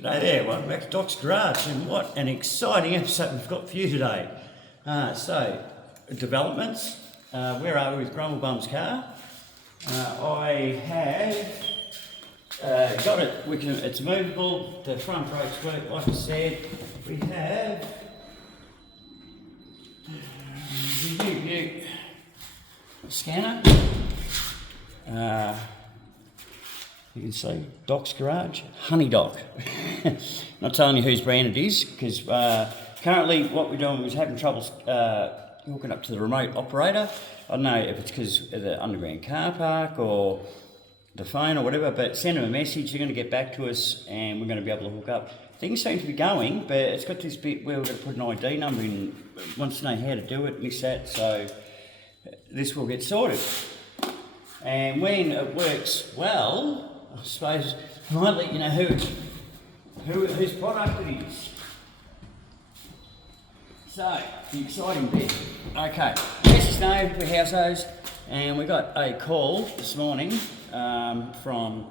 G'day there, welcome back to Doc's Garage, and what an exciting episode we've got for you today. Developments, where are we with Grumblebum's car? I have got it, it's movable, the front brakes work like I said. We have the scanner. You can see Doc's Garage, Honey Doc. Not telling you whose brand it is, because currently what we're doing is having trouble hooking up to the remote operator. I don't know if it's because of the underground car park or the phone or whatever, but send them a message, they're going to get back to us and we're going to be able to hook up. Things seem to be going, but it's got this bit where we're going to put an ID number in, wants to know how to do it, and this, that, so this will get sorted. And when it works well, I suppose I might let you know whose product it is. So, the exciting bit. Okay, let's just know we're houseos, and we got a call this morning from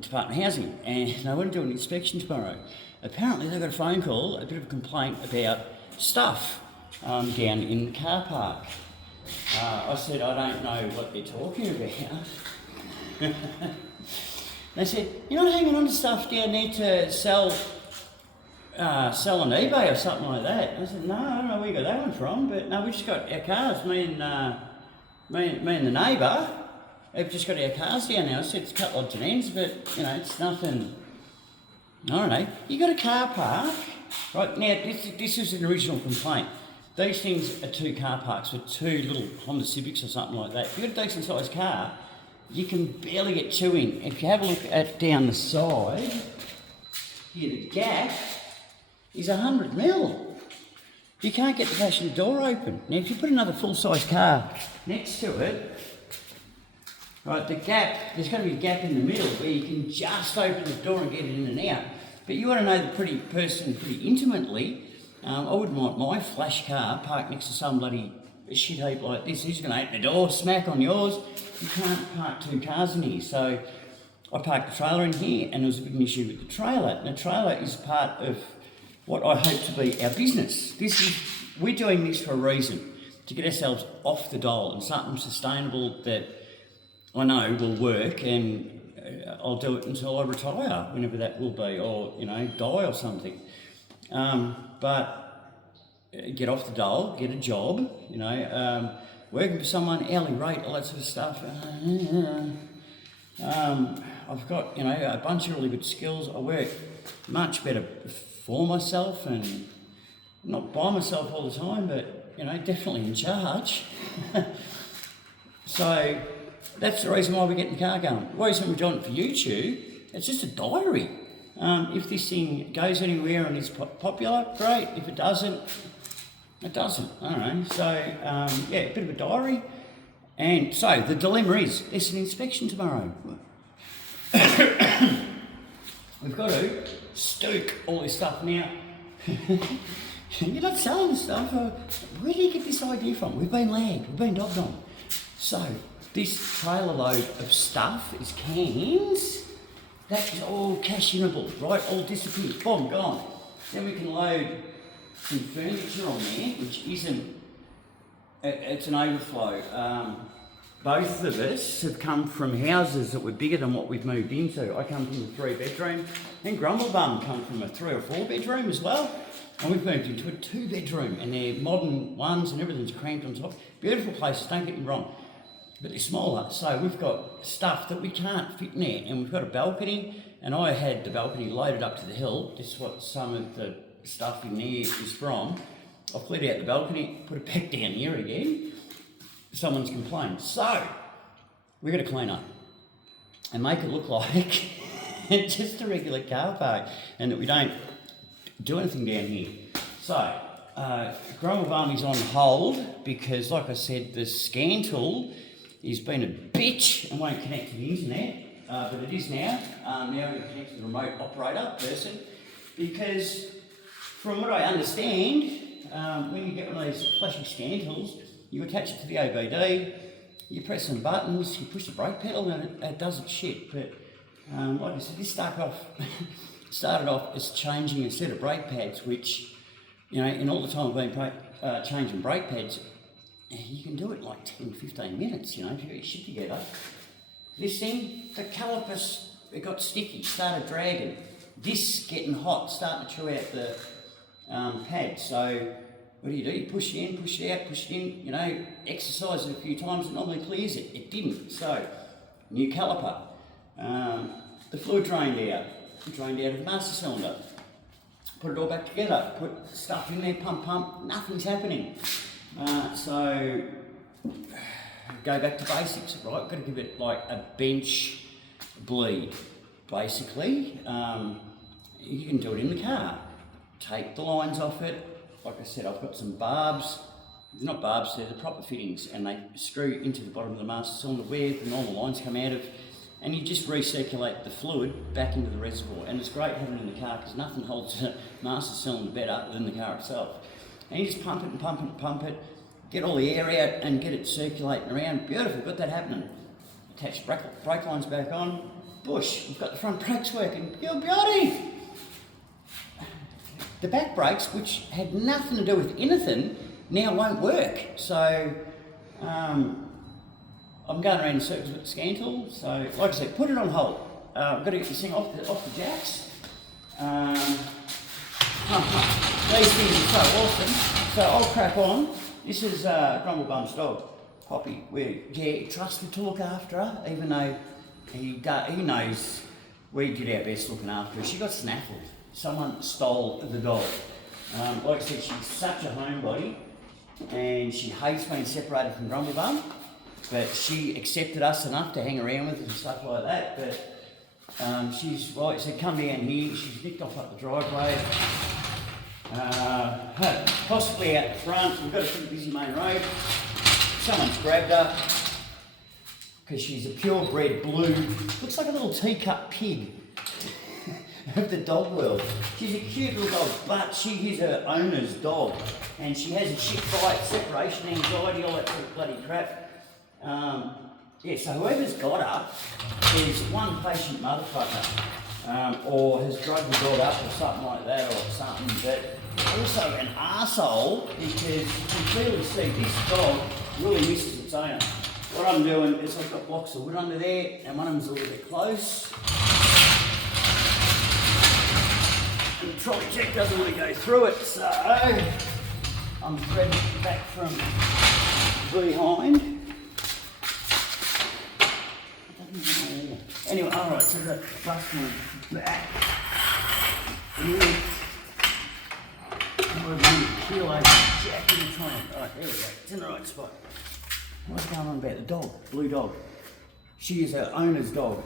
Department of Housing, and they want to do an inspection tomorrow. Apparently they got a phone call, a bit of a complaint about stuff down in the car park. I said, I don't know what they're talking about. They said, you're not hanging on to stuff down there to sell on eBay or something like that. I said, no, I don't know where you got that one from, but no, we just got our cars, me and the neighbour have just got our cars down there. I said, it's a couple odds and ends, but, you know, it's nothing, I don't know. You got a car park, right, now this is an original complaint. These things are two car parks with two little Honda Civics or something like that. If you've got a decent sized car, you can barely get two in. If you have a look at down the side, here the gap is 100 mil. You can't get the passenger door open. Now if you put another full size car next to it, right, the gap, there's going to be a gap in the middle where you can just open the door and get it in and out. But you want to know the person pretty intimately. I wouldn't want my flash car parked next to some bloody shit heap like this. He's going to open the door, smack on yours. You can't park two cars in here. So I parked the trailer in here, and there was a big issue with the trailer. And the trailer is part of what I hope to be our business. We're doing this for a reason, to get ourselves off the dole and something sustainable that I know will work, and I'll do it until I retire, whenever that will be, or, you know, die or something. But get off the dole, get a job, you know, working for someone, hourly rate, all that sort of stuff. I've got, you know, a bunch of really good skills. I work much better for myself and not by myself all the time, but, you know, definitely in charge. So that's the reason why we're getting the car going. The reason we're doing it for YouTube, it's just a diary. If this thing goes anywhere and is popular, great. If it doesn't, it doesn't. I don't know. So, yeah, a bit of a diary. And so the dilemma is, there's an inspection tomorrow. We've got to stoke all this stuff. Now, you're not selling stuff. Where do you get this idea from? We've been lagged. We've been dogged on. So, this trailer load of stuff is cans. That is all cash-inable, right? All disappeared, boom, gone. Then we can load some furniture on there, which isn't, it's an overflow. Both of us have come from houses that were bigger than what we've moved into. I come from a 3-bedroom, and Grumblebum come from a 3 or 4-bedroom as well. And we've moved into a 2-bedroom, and they're modern ones, and everything's cramped on top. Beautiful places, don't get me wrong. But they're smaller, so we've got stuff that we can't fit in there, and we've got a balcony, and I had the balcony loaded up to the hill. This is what some of the stuff in there is from. I've cleared out the balcony, put it back down here again. Someone's complained. So, we've got to clean up and make it look like just a regular car park, and that we don't do anything down here. So, Grumblebum is on hold because, like I said, the scan tool has been a bitch and won't connect to the internet, but it is now. Now we're going to connect to the remote operator person, because from what I understand, when you get one of those flashy scan tools, you attach it to the ABD, you press some buttons, you push the brake pedal and it does its shit. But like I said, this stuck off started off as changing a set of brake pads, which, you know, in all the time I've been changing brake pads, you can do it in like 10, 15 minutes, you know, if you get your shit together. This thing, the calipers, it got sticky, started dragging. This getting hot, starting to chew out the pad. So what do? You push it in, push it out, push it in, you know, exercise it a few times, it normally clears it. It didn't. So, new caliper. The fluid drained out of the master cylinder. Put it all back together, put stuff in there, pump, nothing's happening. So, go back to basics, right? Got to give it like a bench bleed, basically. You can do it in the car. Take the lines off it. Like I said, I've got some barbs. They're not barbs, they're the proper fittings, and they screw into the bottom of the master cylinder where the normal lines come out of, and you just recirculate the fluid back into the reservoir. And it's great having it in the car because nothing holds the master cylinder better than the car itself. And you just pump it and pump it and pump it, get all the air out and get it circulating around. Beautiful, got that happening. Attach brake lines back on, bush, we've got the front brakes working. You're beauty! The back brakes, which had nothing to do with anything, now won't work. So I'm going around in circles with the scan tool. So like I said, put it on hold. I've got to get this thing off the jacks. These things are so awesome. So I'll crack on. This is Grumblebum's dog, Poppy. We're trusted to look after her, even though he knows we did our best looking after her. She got snaffled. Someone stole the dog. Like I said, she's such a homebody and she hates being separated from Grumblebum, but she accepted us enough to hang around with us and stuff like that. But she's, like I said, come down here, she's nicked off up the driveway, possibly out the front. We've got a pretty busy main road. Someone's grabbed her because she's a purebred blue, looks like a little teacup pig of the dog world. She's a cute little dog, but she is her owner's dog, and she has a shit fight, separation anxiety, all that sort of bloody crap. Yeah, so whoever's got her is one patient motherfucker, or has drugged the dog up or something like that, or something, but also an arsehole, because you can clearly see this dog really misses its owner. What I'm doing is I've got blocks of wood under there, and one of them's a little bit close. And the trolley check doesn't really go through it, so I'm threading it back from behind. Anyway, alright, so the bus went back. And then we're going to peel over jack in the train. Alright, there we go, it's in the right spot. What's going on about the dog? Blue dog. She is her owner's dog.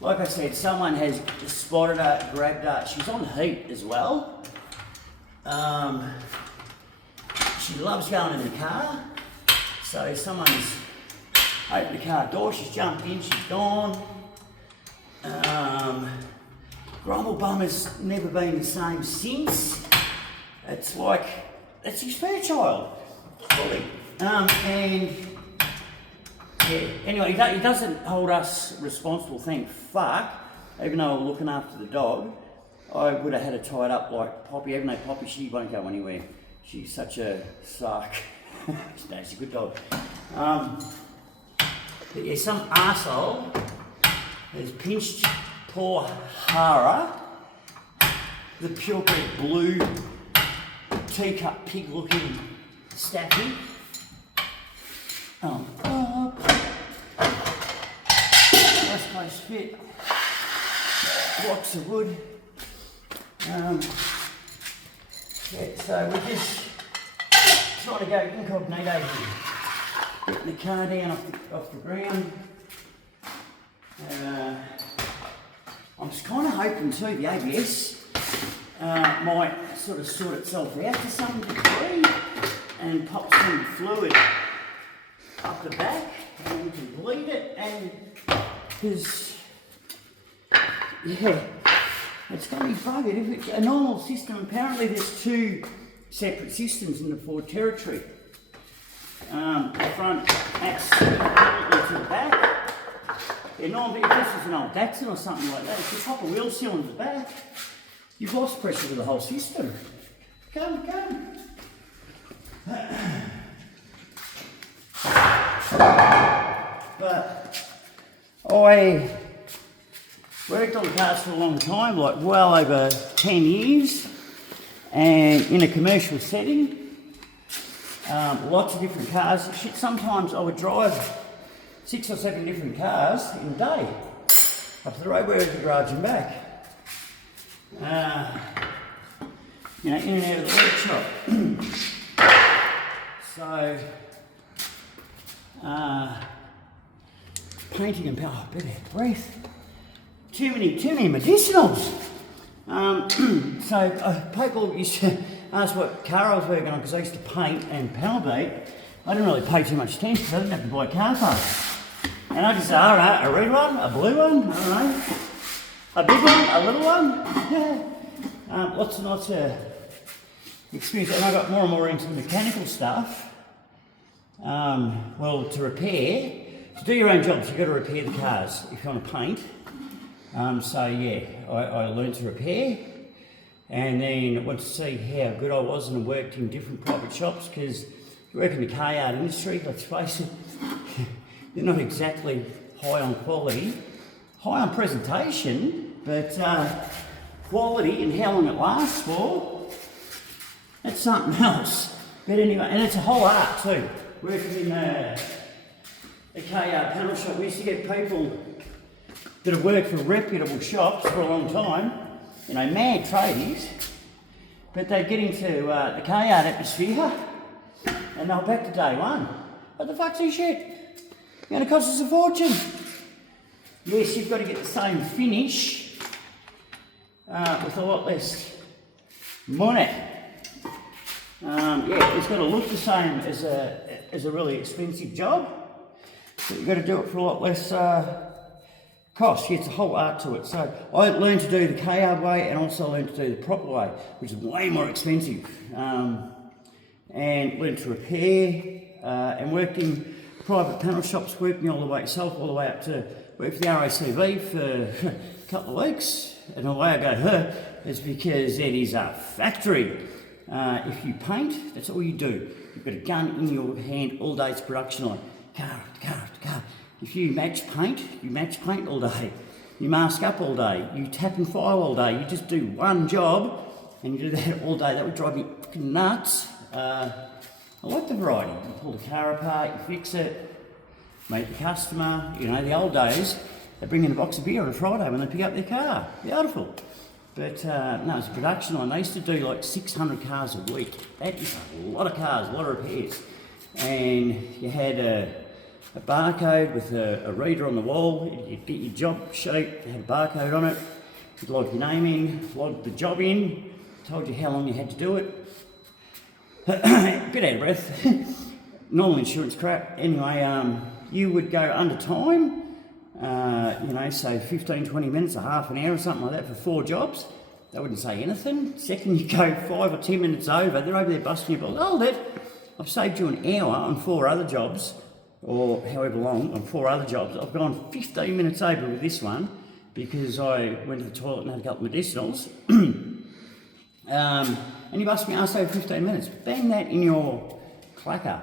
Like I said, someone has spotted her, grabbed her. She's on heat as well. She loves going in the car. So someone's opened the car door, she's jumped in, she's gone. Grumblebum has never been the same since. It's like, it's his spare child, fully. And yeah, anyway, he doesn't hold us responsible, thank fuck. Even though we're looking after the dog, I would have had her tied up like Poppy. Even though Poppy, she won't go anywhere. She's such a suck. She's a good dog. But yeah, some arsehole has pinched poor Hara, the purebred blue teacup pig looking staffy. Nice close fit. Blocks of wood. Yeah, so we're just trying to go incognito here. Getting the car down off the ground. I'm just kind of hoping too the ABS might sort of sort itself out to some degree and pop some fluid up the back and we can bleed it, and because yeah, it's going to be buggered. If it's a normal system, apparently there's two separate systems in the Ford Territory. The front acts completely to the back, Yeah, normally if this is an old Datsun or something like that, if you pop a wheel cylinder back, you've lost pressure to the whole system. Come. But I worked on cars for a long time, like well over 10 years, and in a commercial setting. Lots of different cars. Shit, sometimes I would drive 6 or 7 different cars in a day up to the road, the garage and back. In and out of the workshop. So, painting and power, bit out of breath. Too many medicinals. So people used to ask what car I was working on because I used to paint and palmate. I didn't really pay too much attention because I didn't have to buy car parts. And I just said, I don't know, a red one, a blue one, I don't know, a big one, a little one. Yeah. Lots and lots of experience. And I got more and more into mechanical stuff. Well, to do your own jobs, you've got to repair the cars if you want to paint. I learned to repair, and then I wanted to see how good I was, and I worked in different private shops because you work in the car yard industry, let's face it, they're not exactly high on quality, high on presentation, but quality and how long it lasts for, that's something else. But anyway, and it's a whole art too. Working in a car yard panel shop, we used to get people that have worked for reputable shops for a long time, mad tradies, but they get into the car yard atmosphere and they're back to day one. What the fuck's this shit? It's going to cost us a fortune. Yes, you've got to get the same finish with a lot less money. It's got to look the same as a really expensive job, but you've got to do it for a lot less cost. Yeah, it's a whole art to it. So I learned to do the car way and also learned to do the proper way, which is way more expensive. And learned to repair and worked in private panel shops, worked me all the way up to work for the RACV for a couple of weeks. And the way I go, is because it is a factory. If you paint, that's all you do. You've got a gun in your hand all day. It's production line. Car. If you match paint all day. You mask up all day. You tap and file all day. You just do one job and you do that all day. That would drive me fucking nuts. I like the variety. You pull the car apart, you fix it, meet the customer. The old days, they bring in a box of beer on a Friday when they pick up their car. Beautiful. But no, it's a production line. They used to do like 600 cars a week. That is a lot of cars, a lot of repairs. And you had a barcode with a reader on the wall. You'd get your job sheet, it had a barcode on it. You'd log your name in, log the job in, told you how long you had to do it. Bit out of breath. Normal insurance crap. Anyway, you would go under time, say 15, 20 minutes, a half an hour or something like that for 4 jobs. They wouldn't say anything. Second you go 5 or 10 minutes over, they're over there busting your balls. Hold it, I've saved you an hour on 4 other jobs, or however long on 4 other jobs. I've gone 15 minutes over with this one because I went to the toilet and had a couple of medicinals. And you bust me ass over 15 minutes. Bang that in your clacker.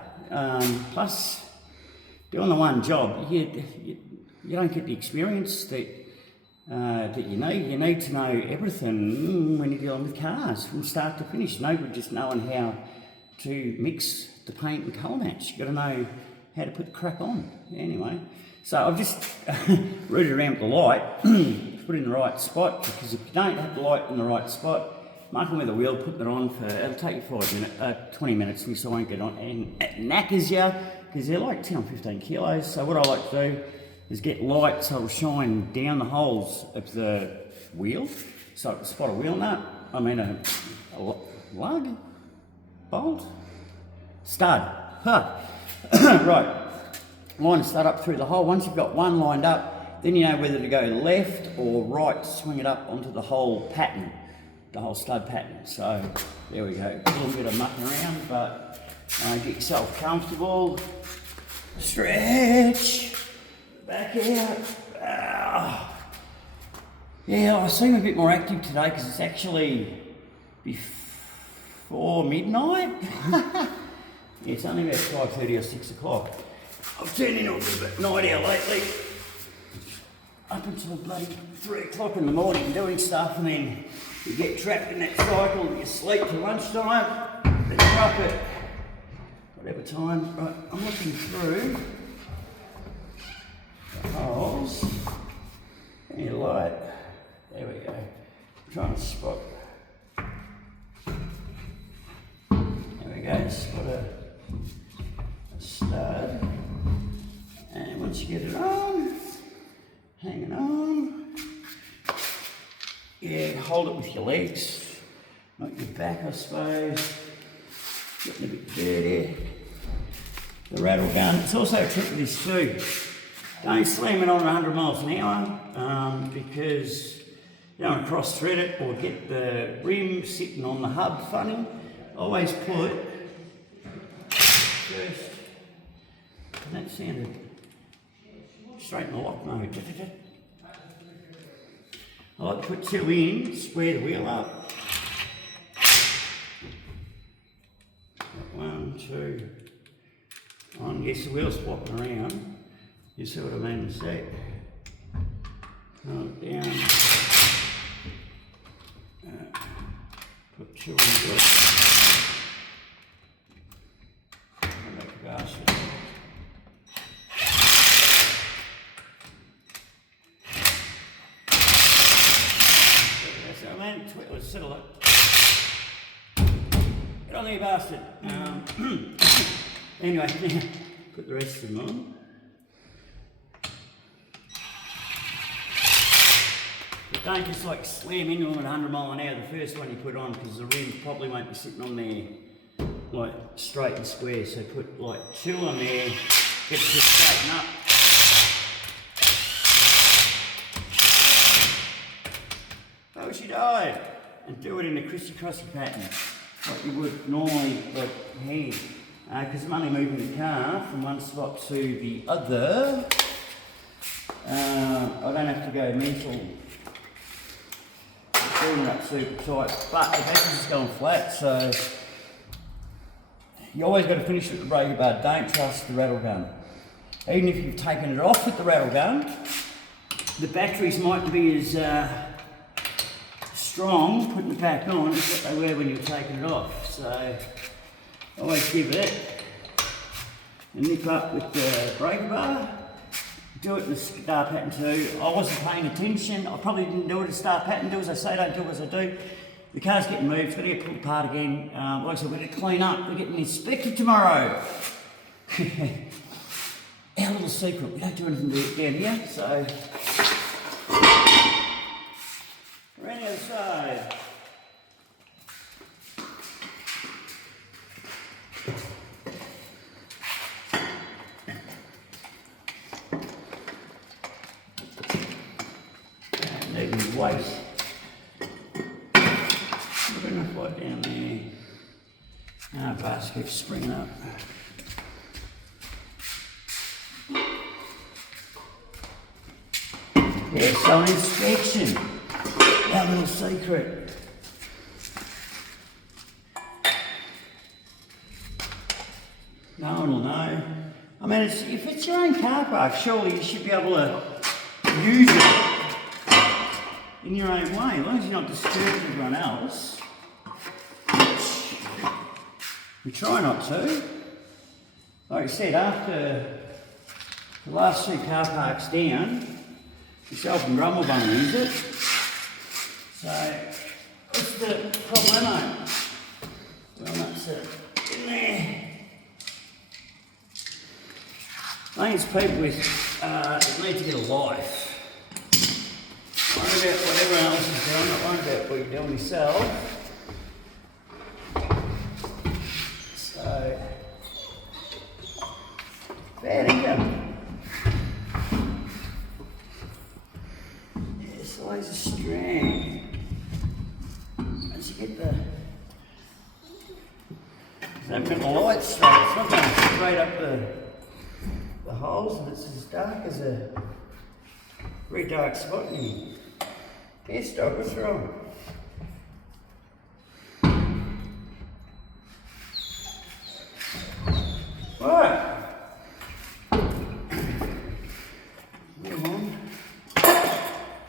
Plus, doing the one job, you don't get the experience that you need. You need to know everything when you're dealing with cars from start to finish. No good just knowing how to mix the paint and colour match. You've got to know how to put the crap on. Anyway, so I've just rooted around with the light, put it in the right spot, because if you don't have the light in the right spot, marking with a wheel, putting it on for, it'll take you 20 minutes, and so I won't get on, and it knackers you, because they're like 10 or 15 kilos. So what I like to do is get light so it'll shine down the holes of the wheel, so I can spot a wheel nut, a lug, bolt, stud, right, line the stud up through the hole. Once you've got one lined up, then you know whether to go left or right to swing it up onto the whole pattern, the whole stud pattern. So there we go, a little bit of mucking around, but get yourself comfortable, stretch, back out, Yeah, I seem a bit more active today because it's actually before midnight. Yeah, it's only about 5:30 or 6 o'clock. I've turned into a little bit night owl lately. Up until bloody 3 o'clock in the morning doing stuff, and then you get trapped in that cycle and you sleep till lunchtime, then you're up at whatever time. Right, I'm looking through the holes. Any light? There we go. I'm trying to spot. There we go, spot a stud. And once you get it on, hang it on. Yeah, hold it with your legs, not your back, I suppose. Getting a bit dirty. The rattle gun. It's also a trick with this too. Don't slam it on 100 miles an hour because you don't want to cross thread it or get the rim sitting on the hub funny. Always put first. That sounded straight in the lock mode. I like to put 2 in, square the wheel up. 1, 2. On, yes, the wheel's flopping around. You see what I mean in a sec. Hold it down. Put 2 into it. And make a basket. Let's settle it. Get on there, bastard. Anyway, now put the rest of them on. But don't just like slam into them at 100 mile an hour the first one you put on, because the rim probably won't be sitting on there like straight and square. So put like 2 on there, get it to straighten up. Oh, she died. And do it in a crissy-crossy pattern, like you would normally, like hand. Because I'm only moving the car from one spot to the other. I don't have to go mental building up super tight, but the battery's just going flat, so you always got to finish with the breaker bar. Don't trust the rattle gun. Even if you've taken it off with the rattle gun, the batteries might be as strong putting it back on as what they were when you were taking it off. So always give it a nip up with the breaker bar. Do it in the star pattern too. I wasn't paying attention. I probably didn't do it in star pattern. Do as I say, don't do as I do. The car's getting moved, it's going to get pulled apart again. Like I said, we're going to clean up. We're getting inspected tomorrow. Our little secret, we don't do anything down here, so around the other side. Need any weight. Not enough weight down there. Ah, basket springing up. Yeah, so inspection. Our little secret. No one will know. I mean, if it's your own car park, surely you should be able to use it in your own way, as long as you're not disturbing everyone else. Which we try not to. Like I said, after the last 2 car parks down, myself and Grumble Bum use it. So, what's the problemo? Well, that's it. In there. I think it's people with that need to get a life. Worry about what everyone else is doing, not worry about what you're doing yourself. So, fair income. Yeah, size of strand. Once you get the light straight, it's not going straight up the holes, and it's as dark as a Very dark spot in here. Yes, dog, what's wrong? What? Come on.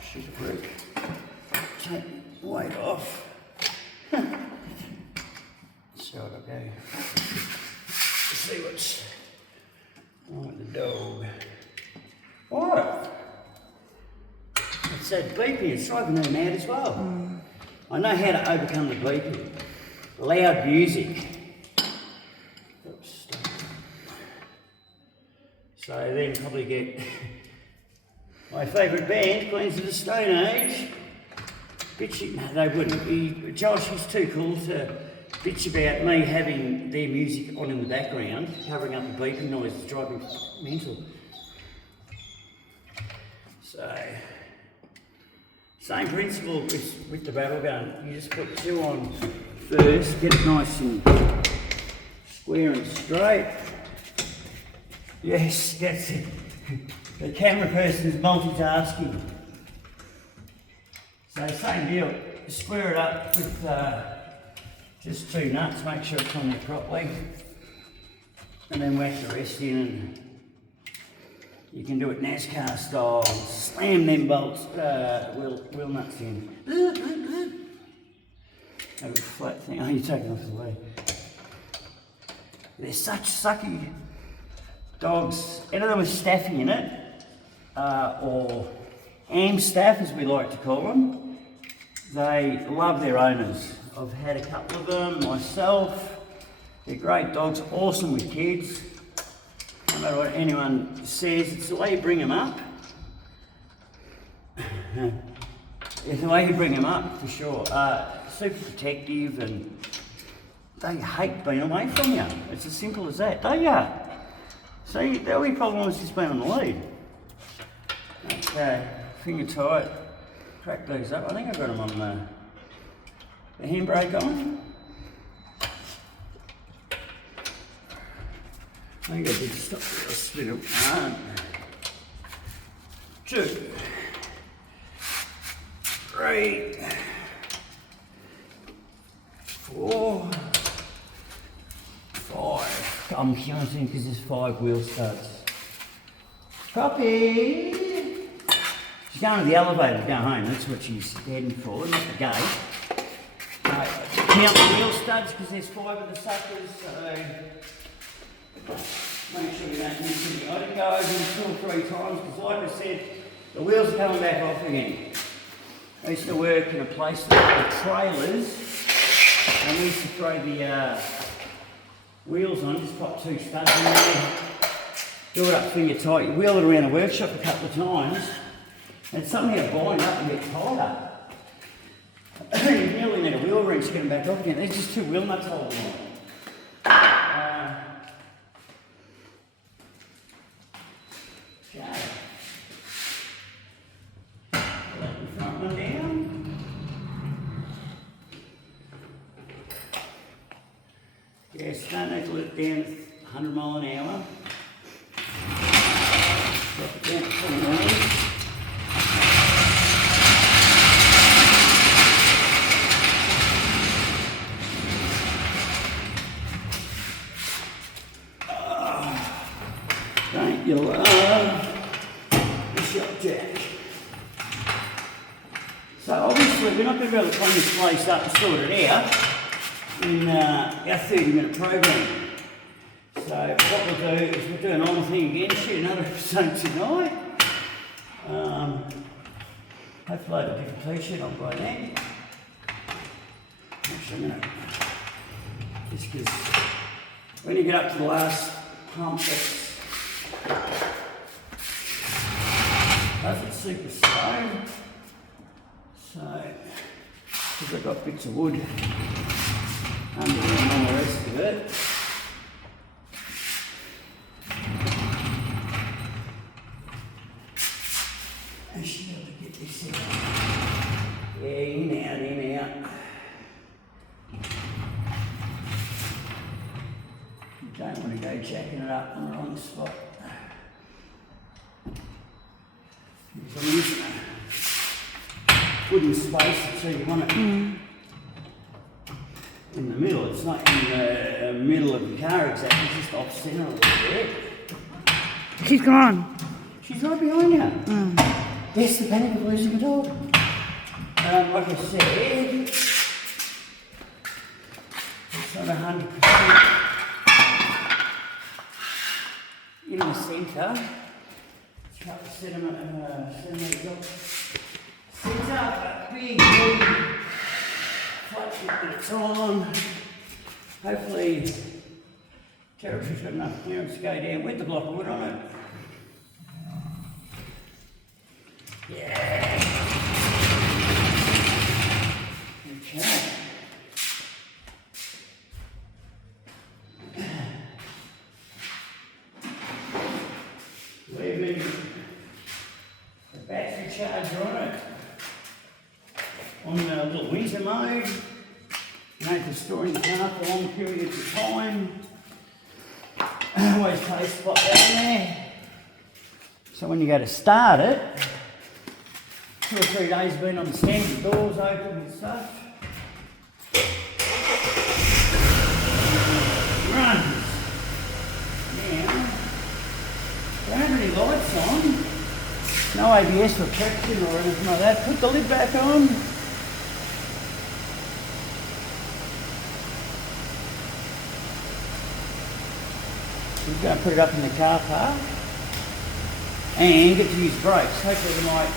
She's a brick. Take the weight off. See what I go. Let's see what's wrong with the dog. What? It's that beeping, it's driving me mad as well. I know how to overcome the beeping. Loud music. Oops. So then probably get my favourite band, Queens of the Stone Age. Bitching, no, they wouldn't. Josh is too cool to bitch about me having their music on in the background, covering up the beeping noise, it's driving me mental. So, same principle with the battle gun. You just put two on first, get it nice and square and straight. Yes, that's it. The camera person's multitasking. So same deal, square it up with just two nuts, make sure it's on there properly. And then whack the rest in, and you can do it NASCAR style. Slam them bolts, wheel nuts in. Have a flat thing. Oh, you're taking off the lead. They're such sucky dogs. Any of them with staffy in it, or am staff as we like to call them, they love their owners. I've had a couple of them myself. They're great dogs, awesome with kids. No matter what anyone says, it's the way you bring them up. It's the way you bring them up, for sure. Super protective, and they hate being away from you. It's as simple as that, don't you? See, the only problem was just being on the lead. Okay, finger tight. Crack these up. I think I've got them on the handbrake on. I think I did stop there. I'll split them. 1, 2, 3, 4, 5. I'm counting because there's 5 wheel studs. Copy! She's going to the elevator to go home. That's what she's heading for, not the gate. Count the wheel studs because there's 5 of the suckers, so make sure we don't miss any. I didn't go over them 2 or 3 times because, like I said, the wheels are coming back off again. I used to work in a place that had trailers, and we used to throw the wheels on, just pop 2 studs in there, do it up finger tight. You wheel it around the workshop a couple of times, and somehow bind up and get tied up. You nearly need a wheel wrench to get them back off again. There's just 2 wheel nuts holding on. Yes, don't need to let it down 100 mile an hour. Drop it down to 29. Don't you love the shot jack? So obviously we're not going to be able to clean this place up and sort it out in our 30-minute program. So what we'll do is we'll do a normal thing again, shoot another episode tonight. Hopefully I'll have a different t-shirt on by then. Actually, no. Just because when you get up to the last pump, that's super slow. So, because I've got bits of wood under there and all the rest of it. I should be able to get this in. Yeah, in out, in out. You don't want to go jacking it up on the wrong spot. I'm using wooden space, so you want it in the middle. It's not in the middle of the car exactly, it's just off centre a little bit. She's gone. She's right behind you. That's the panic of losing a dog. Like I said, it's not 100% in the centre. It's got the centimetre centre, big flat bit that it's on. Hopefully, territory's got enough clearance to go down with the block of wood on it. Yeah. Okay. Leaving the battery charger on it. On the little winter mode. Made for storing the car for long periods of time. Always place a spot down there. So when you go to start it, 2 or 3 days been on the stand, the doors open and stuff. Runs. Now, don't have any lights on, no ABS or traction or anything like that. Put the lid back on. We're going to put it up in the car park and get to use brakes. Hopefully they might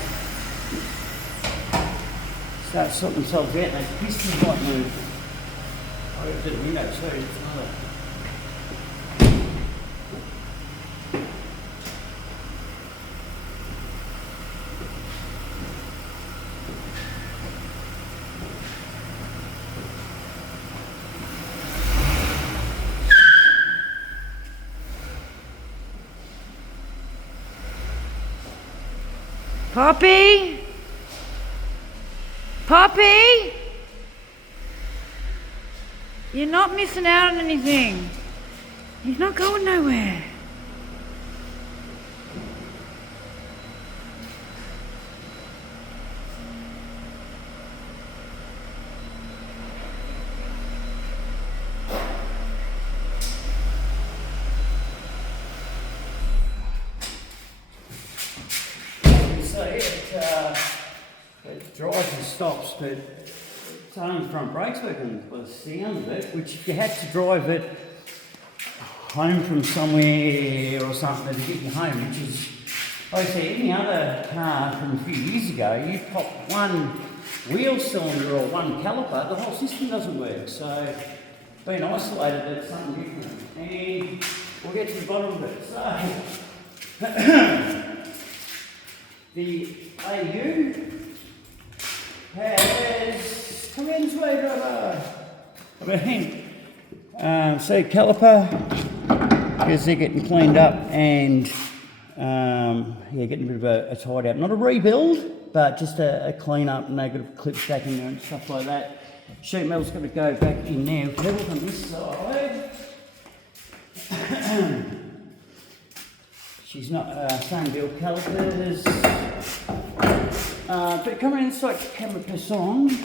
start sorting themselves out. Those pistons might move. I've got to do the window too. It's another. Poppy? Poppy? You're not missing out on anything. He's not going nowhere. It drives and stops, but it's only front brakes working by the sound of it, which if you had to drive it home from somewhere or something to get you home, which is, like I say, any other car from a few years ago, you pop one wheel cylinder or one caliper, the whole system doesn't work. So being isolated, it's something different. And we'll get to the bottom of it. So the AU has, come in this way, driver. See caliper, because they're getting cleaned up and yeah, getting a bit of a tidy up. Not a rebuild, but just a clean up, and they've got to clip back in there and stuff like that. Sheet metal's got to go back in there. Pebble on this side. She's not same deal calipers. But coming inside the camera press on, you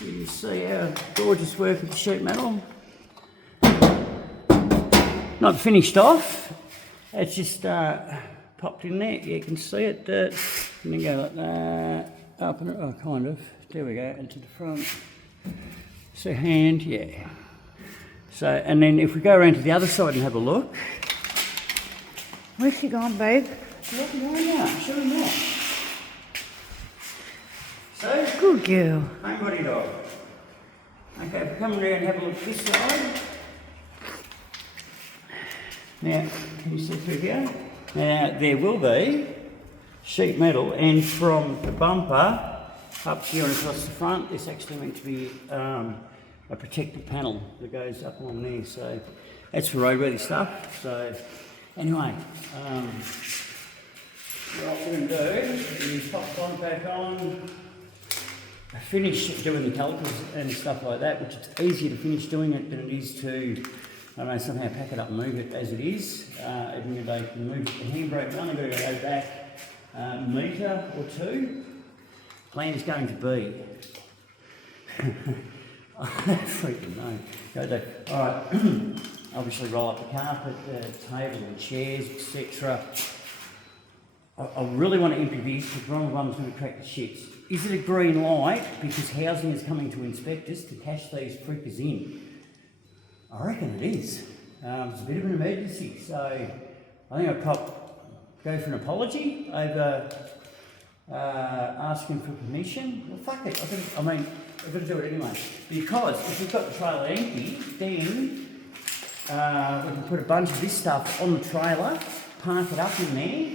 can see how gorgeous work with the sheet metal. Not finished off, it's just popped in there. You can see it. And then go like that, up and oh, kind of. There we go, into the front. So hand, yeah. So, and then if we go around to the other side and have a look. Where's she gone, babe? Look behind now, show them that. So, Good girl. home body dog. Okay, we'll come around and have a look at this side. Now, can you see through here? Now, there will be sheet metal, and from the bumper up here and across the front, there's actually meant to be a protective panel that goes up along there. So, that's for roadworthy stuff. So, anyway, what I'm going to do is pop the bond back on. Finish doing the calipers and stuff like that, which it's easier to finish doing it than it is to, I don't know, somehow pack it up and move it as it is. Even if they can move the handbrake, we've only got to go back a metre or two. Plan is going to be. I don't freaking know. Go there. All right. Obviously, roll up the carpet, table, and chairs, etc. I really want to interview because Ronald Lum's going to crack the shits. Is it a green light because housing is coming to inspect us to cash these freakers in? I reckon it is. It's a bit of an emergency, so I think I'll go for an apology over asking for permission. Well, fuck it. I've got to do it anyway. Because if we've got the trailer empty, then we can put a bunch of this stuff on the trailer, park it up in there,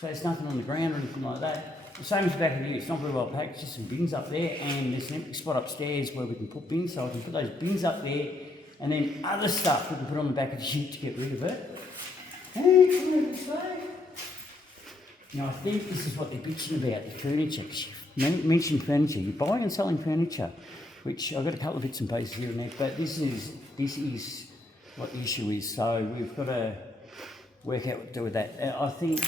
so there's nothing on the ground or anything like that. The same as the back of the ute, it's not very well packed, it's just some bins up there, and there's an empty spot upstairs where we can put bins, so I can put those bins up there, and then other stuff we can put on the back of the ute to get rid of it. Now I think this is what they're bitching about, the furniture. You mentioned furniture, you're buying and selling furniture, which I've got a couple of bits and pieces here and there, but this is what the issue is, so we've got to work out what to do with that. I think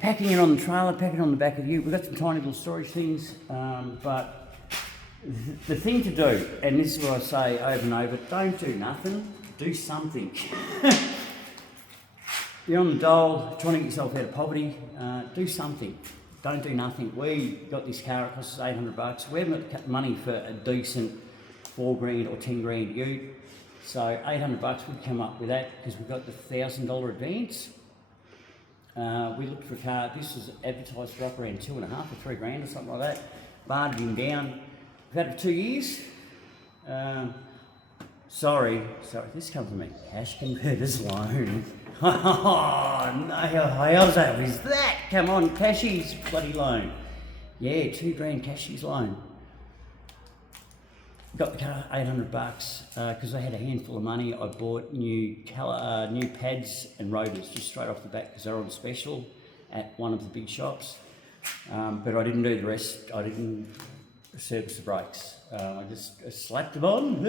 packing it on the trailer, packing it on the back of the ute, we've got some tiny little storage things, but the thing to do, and this is what I say over and over, don't do nothing, do something. You're on the dole, trying to get yourself out of poverty, do something. Don't do nothing. We got this car, it cost us $800. We haven't got money for a decent $4,000 or $10,000 ute. So $800 would come up with that because we got the $1,000 advance. We looked for a car, this was advertised for up around $2,500 or $3,000 or something like that. Bartered him down. We've had it for 2 years. Sorry, this comes from a cash converter's loan. Oh no, how is that? Come on, Cashy's bloody loan. Yeah, $2,000 Cashy's loan. Got the car $800 because I had a handful of money. I bought new pads and rotors just straight off the bat because they're on special at one of the big shops. But I didn't do the rest. I didn't service the brakes. I just slapped them on,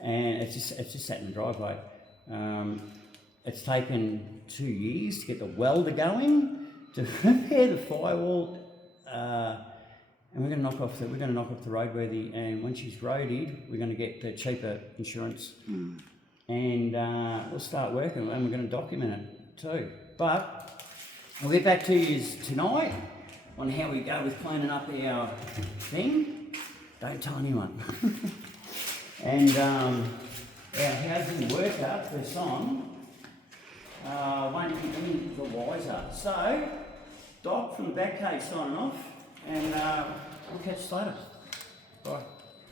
and it's just sat in the driveway. It's taken 2 years to get the welder going, to repair the firewall, and we're going to knock off the roadworthy. And when she's roadied, we're going to get the cheaper insurance, and we'll start working, and we're going to document it too. But I'll get back to you tonight on how we go with cleaning up our thing. Don't tell anyone. And our housing worker for Son won't be any the wiser. So, Doc from the back cave signing off, and we'll catch you later. Bye.